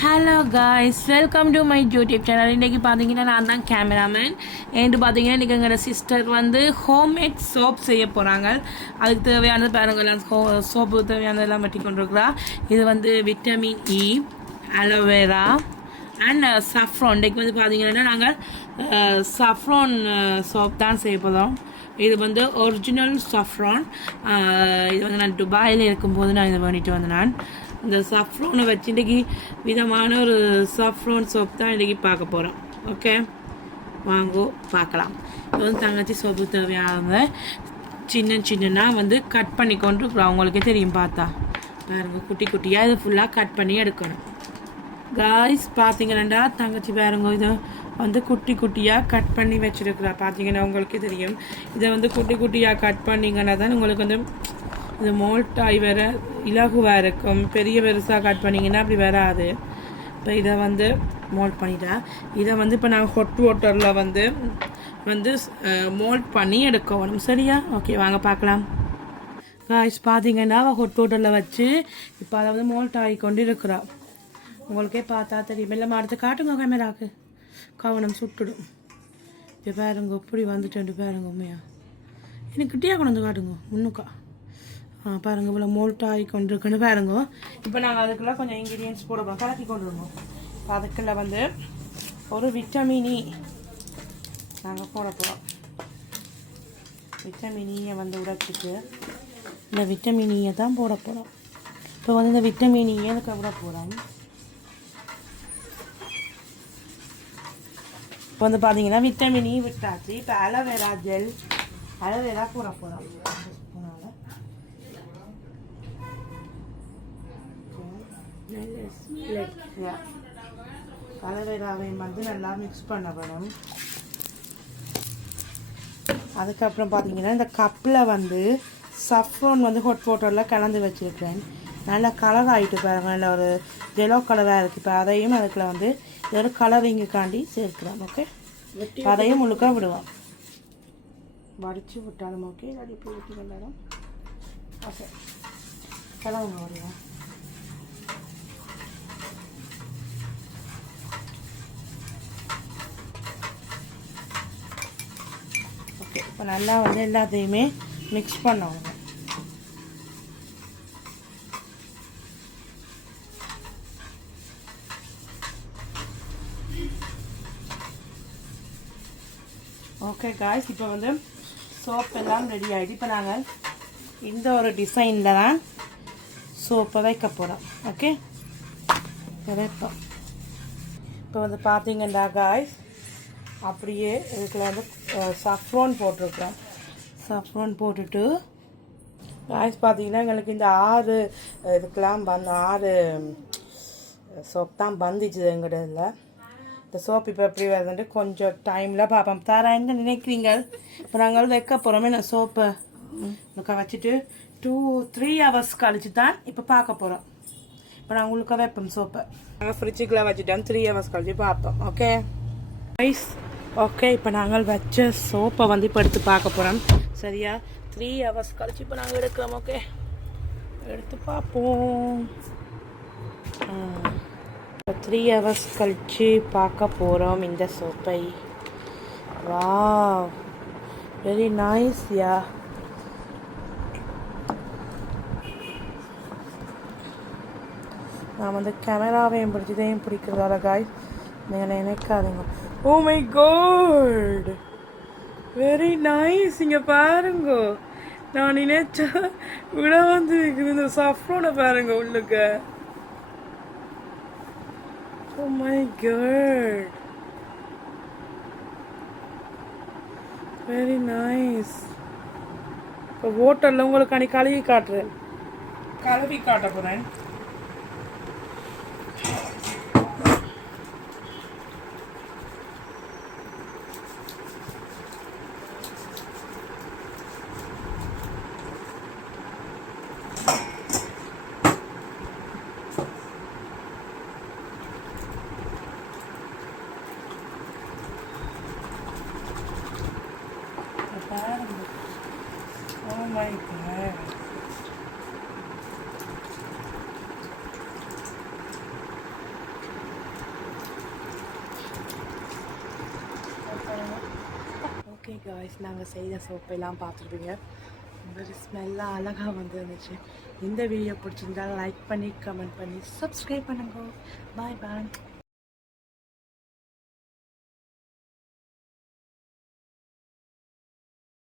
Hello guys welcome to my YouTube channel இன்றைக்கி பார்த்தீங்கன்னா நான் தான் கேமராமேன் ஏன்ட்டு பார்த்தீங்கன்னா இன்றைக்கி எங்களோட சிஸ்டர் வந்து ஹோம்மேட் சோப் செய்ய போகிறாங்க அதுக்கு தேவையானது பாருங்கள் ஹோ சோப்பு தேவையானதெல்லாம் வெட்டி கொண்டிருக்கிறா. இது வந்து vitamin E aloe vera and saffron இன்றைக்கு வந்து பார்த்தீங்கன்னா நாங்கள் சஃப்ரோன் uh, சோப் uh, தான் செய்ய போகிறோம் இது வந்து ஒரிஜினல் சஃப்ரான் uh, இது வந்து நான் துபாயில் இருக்கும்போது நான் இதை பண்ணிட்டு வந்தேன். நான் இந்த சஃப்ரோனை வச்சு இன்றைக்கி விதமான ஒரு சஃப்ரோன் சோப் தான் இன்றைக்கி பார்க்க போகிறோம் ஓகே வாங்கோ பார்க்கலாம். இது வந்து தங்கச்சி சோப்பு தேவையான சின்ன சின்னனாக வந்து கட் பண்ணி கொண்டு இருக்கிறோம். அவங்களுக்கே தெரியும் பார்த்தா. பாருங்க குட்டி குட்டியாக இது ஃபுல்லாக கட் பண்ணி எடுக்கணும். காய்ஸ் பார்த்தீங்கன்னா தங்கச்சி பாருங்க இதை வந்து குட்டி குட்டியாக கட் பண்ணி வச்சுருக்குறா. பார்த்தீங்கன்னா உங்களுக்கே தெரியும். இதை வந்து குட்டி குட்டியாக கட் பண்ணிங்கன்னா தான் உங்களுக்கு வந்து இது மோல்ட்டாய் வேற இலகுவாக இருக்கும். பெரிய பெருசாக கட் பண்ணிங்கன்னா அப்படி வராது. இப்போ இதை வந்து மோல்ட் பண்ணிட்டேன் இதை வந்து இப்போ நாங்கள் ஹொட் வாட்டரில் வந்து வந்து மோல்ட் பண்ணி எடுக்கணும். சரியா? ஓகே வாங்க பார்க்கலாம். காய்ஸ் பார்த்தீங்கன்னா ஹொட் வாட்டரில் வச்சு இப்போ அதை வந்து மோல்ட் ஆகி கொண்டு இருக்கிறா உங்களுக்கே பார்த்தா தெரியும். இல்லை அடுத்து காட்டுங்க கேமராக்கு. கவனம் சுட்டுடும். இப்போ பாருங்க இப்படி வந்துட்டு பாருங்க உண்மையா? எனக்கு கிட்டியாக கொண்டு வந்து காட்டுங்க முன்னுக்கா? பாருங்க இவ்வளோ மோல்ட் ஆகி கொண்டு இருக்குன்னு பாருங்க. இப்போ நாங்கள் அதுக்குள்ளே கொஞ்சம் இன்க்ரீடியன்ஸ் போட போகிறோம் கலக்கி கொண்டு வருவோம் இப்போ அதுக்குள்ளே வந்து ஒரு விட்டமினி e நாங்கள் போட போகிறோம் விட்டமினியை e வந்து உடைச்சிட்டு இந்த விட்டமினியை e தான் போட போகிறோம் இப்போ வந்து இந்த விட்டமினியை எனக்கு விட போகிறோம் இப்போ வந்து பார்த்தீங்கன்னா விட்டமினி விட்டாச்சு. இப்போ அலோவேரா ஜெல் அலோவேரா போட போகிறோம் அலோவேராவையும் வந்து நல்லா மிக்ஸ் பண்ண வேணும் அதுக்கப்புறம் பார்த்தீங்கன்னா இந்த கப்பில் வந்து சஃப்ரோன் வந்து ஹொட் வாட்டரில் கலந்து வச்சுருக்கேன் நல்லா கலர் ஆகிட்டு பாருங்க. நல்ல ஒரு ஜெலோ கலராக இருக்குது இப்போ அதையும் அதுக்குள்ள வந்து இதோட கலரிங்குக்காண்டி சேர்க்கலாம் ஓகே அதையும் முழுக்க விடுவோம். வடித்து விட்டாலும் ஓகே இல்லாட்டி இப்படி ஊற்றி கொண்டாடும் ஓகே கலவுங்க வருவோம் ஓகே இப்போ நல்லா வந்து எல்லாத்தையுமே மிக்ஸ் பண்ணணும். ஓகே காய்ஸ் இப்போ வந்து சோப் எல்லாம் ரெடி ஆகிடுச்சு இப்போ நாங்கள் இந்த ஒரு டிசைனில் தான் சோப்பை வைக்க போகிறோம் ஓகே வைப்போம். இப்போ வந்து பார்த்தீங்கன்னா காய்ஸ் அப்படியே இதுக்குள்ள வந்து சஃப்ரோன் போட்டிருக்கிறோம். சஃப்ரோன் போட்டுட்டு காய்ஸ் பார்த்தீங்கன்னா எங்களுக்கு இந்த ஆறு இதுக்கெலாம் வந்து ஆறு சோப் தான் பந்துச்சு எங்கிட்ட இதில். இந்த சோப் இப்போ எப்படி வருதுன்ட்டு கொஞ்சம் டைமில் பார்ப்போம் தரேன்னு என்ன நினைக்கிறீங்க? இப்போ நாங்கள் வைக்க போகிறோமே நான் சோப்பை வச்சுட்டு டூ த்ரீ ஹவர்ஸ் கழிச்சு தான் இப்போ பார்க்க போகிறோம் இப்போ நான் உங்களுக்கு வைப்போம் சோப்பை நாங்கள் ஃப்ரிட்ஜுக்குள்ளே வச்சுட்டோம் த்ரீ ஹவர்ஸ் கழிச்சு பார்ப்போம் ஓகே ஐஸ் ஓகே இப்போ நாங்கள் வச்ச சோப்பை வந்து இப்போ எடுத்து பார்க்க போகிறோம் சரியா? த்ரீ ஹவர்ஸ் கழிச்சு இப்போ நாங்கள் எடுக்கிறோம் ஓகே எடுத்து பார்ப்போம். இப்போ த்ரீ ஹவர்ஸ் கழிச்சு பார்க்க போகிறோம் இந்த சோப்பை. வா வெரி நைஸ் யா நான் வந்து கேமராவையும் பிடிச்சதையும் பிடிக்கிறதால காய்ஸ் மேலே நினைக்காதீங்க. Oh oh my god very nice இங்கே பாருங்க. நான் நினைச்சா விட வந்து இருக்குது இந்த சஃப்ரோனை பாருங்க உள்ளுக்க. Oh oh my god. Very nice இப்போ ஹோட்டலில் உங்களுக்கு அன்னைக்கு கழுவி காட்டுறேன். கழுவி காட்ட போகிறேன் Oh my god. Okay guys நாங்கள் செய்த சோப்பெல்லாம் பார்த்துருப்பீங்க. ஒரு ஸ்மெல்லாம் அழகாக வந்துருந்துச்சு. இந்த வீடியோ பிடிச்சிருந்தா லைக் பண்ணி கமெண்ட் பண்ணி சப்ஸ்கிரைப் பண்ணுங்க. பாய் பாய்